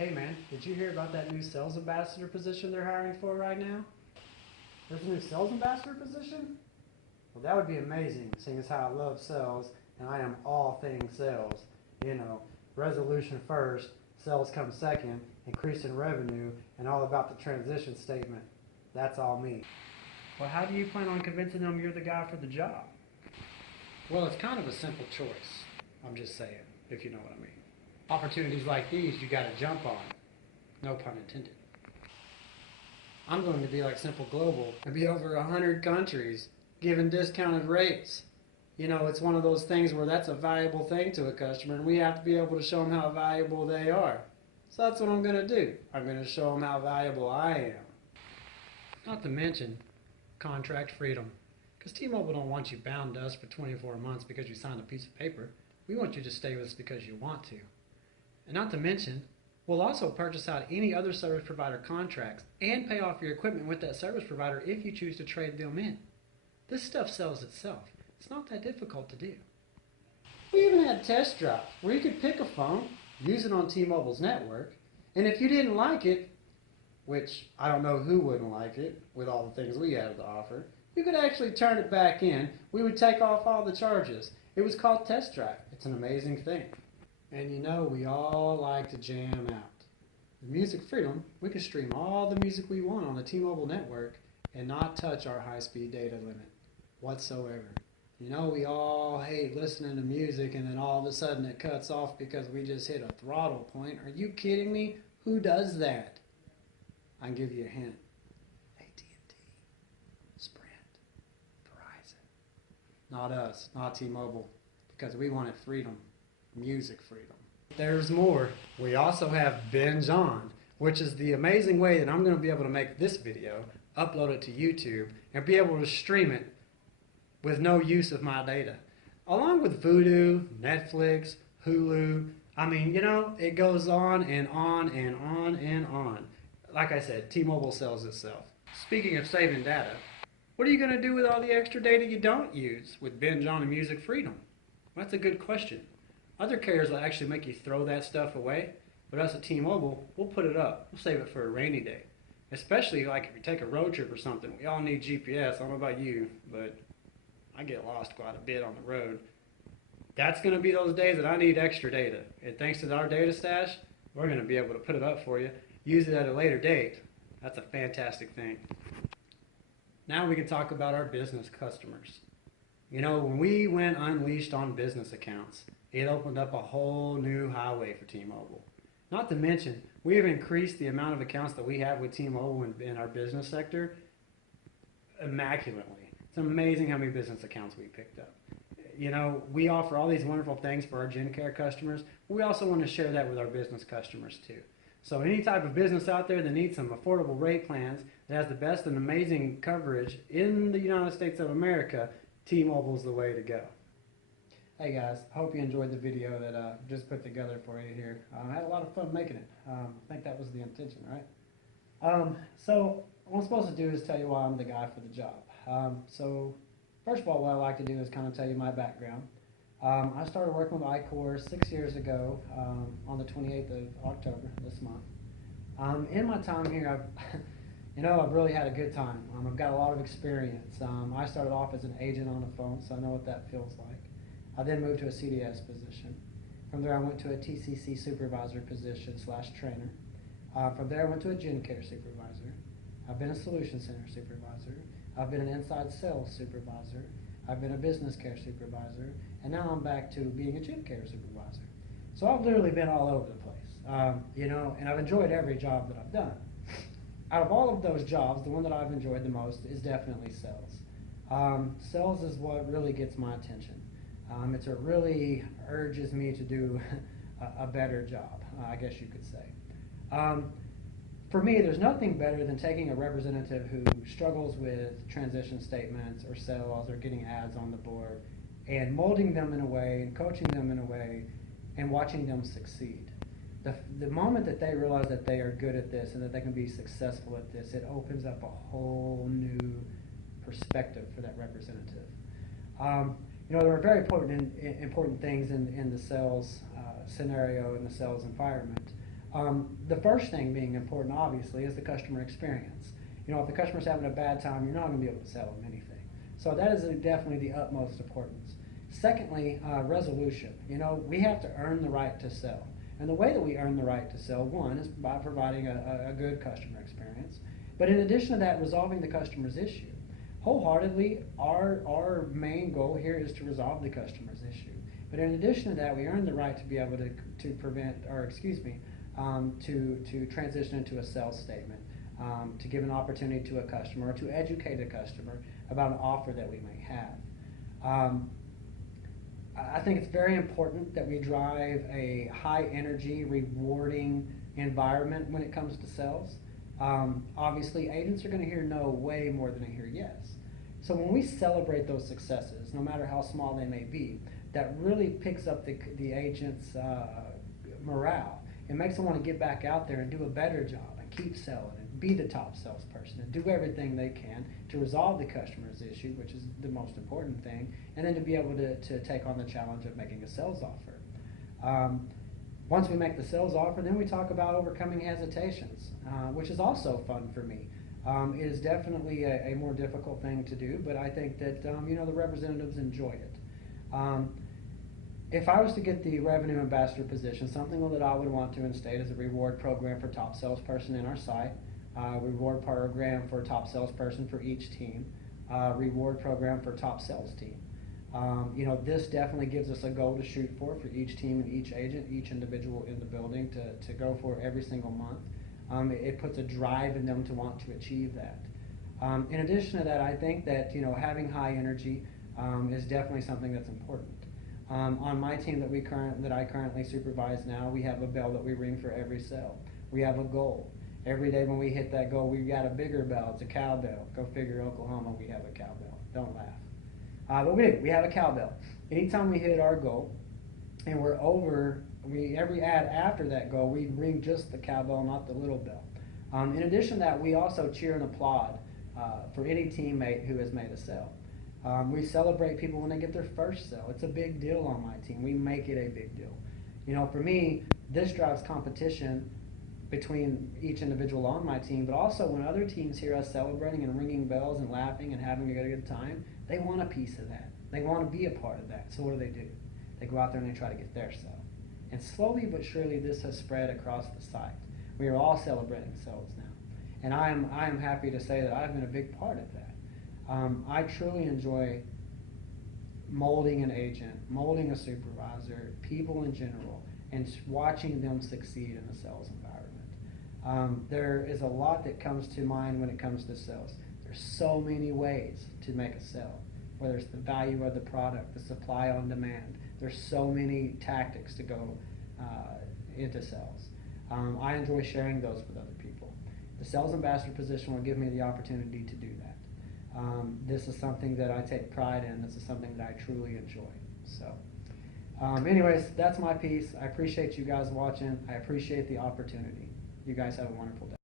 Hey man, did you hear about that new sales ambassador position they're hiring for right now? There's a new sales ambassador position? Well, that would be amazing, seeing as how I love sales and I am all things sales. You know, resolution first, sales come second, increasing revenue, and all about the transition statement. That's all me. Well, how do you plan on convincing them you're the guy for the job? Well, it's kind of a simple choice. I'm just saying, if you know what I mean. Opportunities like these you gotta jump on. No pun intended. I'm going to be like Simple Global and be over 100 countries giving discounted rates. You know, it's one of those things where that's a valuable thing to a customer and we have to be able to show them how valuable they are. So that's what I'm going to do. I'm going to show them how valuable I am. Not to mention contract freedom. Because T-Mobile don't want you bound to us for 24 months because you signed a piece of paper. We want you to stay with us because you want to. And not to mention, we'll also purchase out any other service provider contracts and pay off your equipment with that service provider if you choose to trade them in. This stuff sells itself. It's not that difficult to do. We even had test drives where you could pick a phone, use it on T-Mobile's network, and if you didn't like it, which I don't know who wouldn't like it with all the things we have to offer, you could actually turn it back in. We would take off all the charges. It was called Test Drive. It's an amazing thing. And you know, we all like to jam out. With Music Freedom, we can stream all the music we want on the T-Mobile network and not touch our high-speed data limit whatsoever. You know, we all hate listening to music and then all of a sudden it cuts off because we just hit a throttle point. Are you kidding me? Who does that? I can give you a hint. AT&T, Sprint, Verizon. Not us, not T-Mobile, because we wanted freedom. Music freedom. There's more. We also have Binge On, which is the amazing way that I'm going to be able to make this video, upload it to YouTube, and be able to stream it with no use of my data. Along with Vudu, Netflix, Hulu. I mean, you know, it goes on and on and on and on. Like I said, T-Mobile sells itself. Speaking of saving data, what are you going to do with all the extra data you don't use with Binge On and Music Freedom? Well, that's a good question. Other carriers will actually make you throw that stuff away, but us at T-Mobile, we'll put it up. We'll save it for a rainy day. Especially like if you take a road trip or something. We all need GPS. I don't know about you, but I get lost quite a bit on the road. That's going to be those days that I need extra data. And thanks to our data stash, we're going to be able to put it up for you. Use it at a later date. That's a fantastic thing. Now we can talk about our business customers. You know, when we went unleashed on business accounts, it opened up a whole new highway for T-Mobile. Not to mention, we have increased the amount of accounts that we have with T-Mobile in our business sector immaculately. It's amazing how many business accounts we picked up. You know, we offer all these wonderful things for our GenCare customers, but we also want to share that with our business customers too. So any type of business out there that needs some affordable rate plans that has the best and amazing coverage in the United States of America, T-Mobile is the way to go. Hey guys, I hope you enjoyed the video that I just put together for you here. I had a lot of fun making it. I think that was the intention, right? So what I'm supposed to do is tell you why I'm the guy for the job. So first of all, what I like to do is kind of tell you my background. I started working with I-Corps 6 years ago on the 28th of October this month. In my time here, I've really had a good time. I've got a lot of experience. I started off as an agent on the phone, so I know what that feels like. I then moved to a CDS position. From there I went to a TCC supervisor position / trainer. From there I went to a GenCare supervisor. I've been a Solution Center supervisor. I've been an inside sales supervisor. I've been a business care supervisor. And now I'm back to being a GenCare supervisor. So I've literally been all over the place. And I've enjoyed every job that I've done. Out of all of those jobs, the one that I've enjoyed the most is definitely sales. Sales is what really gets my attention. It really urges me to do a better job, I guess you could say. For me, there's nothing better than taking a representative who struggles with transition statements or sales or getting ads on the board and molding them in a way and coaching them in a way and watching them succeed. The moment that they realize that they are good at this and that they can be successful at this, it opens up a whole new perspective for that representative. There are very important things in the sales scenario, in the sales environment. The first thing being important, obviously, is the customer experience. You know, if the customer's having a bad time, you're not going to be able to sell them anything. So that is definitely the utmost importance. Secondly, resolution. You know, we have to earn the right to sell. And the way that we earn the right to sell, one, is by providing a good customer experience. But in addition to that, resolving the customer's issue. Wholeheartedly, our main goal here is to resolve the customer's issue. But in addition to that, we earn the right to be able to prevent, or excuse me, to transition into a sales statement, to give an opportunity to a customer, or to educate a customer about an offer that we may have. I think it's very important that we drive a high energy, rewarding environment when it comes to sales. Obviously, agents are going to hear no way more than they hear yes. So when we celebrate those successes, no matter how small they may be, that really picks up the agent's morale. It makes them want to get back out there and do a better job and keep selling and be the top salesperson and do everything they can to resolve the customer's issue, which is the most important thing, and then to be able to take on the challenge of making a sales offer. Once we make the sales offer, then we talk about overcoming hesitations, which is also fun for me. It is definitely a more difficult thing to do, but I think that you know, the representatives enjoy it. If I was to get the revenue ambassador position, something that I would want to instate is a reward program for top salesperson in our site, reward program for top salesperson for each team, reward program for top sales team. You know, this definitely gives us a goal to shoot for each team and each agent, each individual in the building to go for every single month. It puts a drive in them to want to achieve that. In addition to that, I think that, you know, having high energy is definitely something that's important. On my team that I currently supervise now, we have a bell that we ring for every sale. We have a goal. Every day when we hit that goal, we've got a bigger bell. It's a cowbell. Go figure, Oklahoma, we have a cowbell. Don't laugh. But we have a cowbell. Anytime we hit our goal and we're over, every ad after that goal, we ring just the cowbell, not the little bell. In addition to that, we also cheer and applaud for any teammate who has made a sale. We celebrate people when they get their first sale. It's a big deal on my team. We make it a big deal. You know, for me, this drives competition between each individual on my team, but also when other teams hear us celebrating and ringing bells and laughing and having a good time, they want a piece of that. They want to be a part of that. So what do? They go out there and they try to get their sale. And slowly but surely this has spread across the site. We are all celebrating sales now. And I am happy to say that I've been a big part of that. I truly enjoy molding an agent, molding a supervisor, people in general, and watching them succeed in the sales environment. There is a lot that comes to mind when it comes to sales. There's so many ways to make a sale, whether it's the value of the product, the supply on demand. There's so many tactics to go into sales. I enjoy sharing those with other people. The sales ambassador position will give me the opportunity to do that. This is something that I take pride in. This is something that I truly enjoy. So, anyways, that's my piece. I appreciate you guys watching. I appreciate the opportunity. You guys have a wonderful day.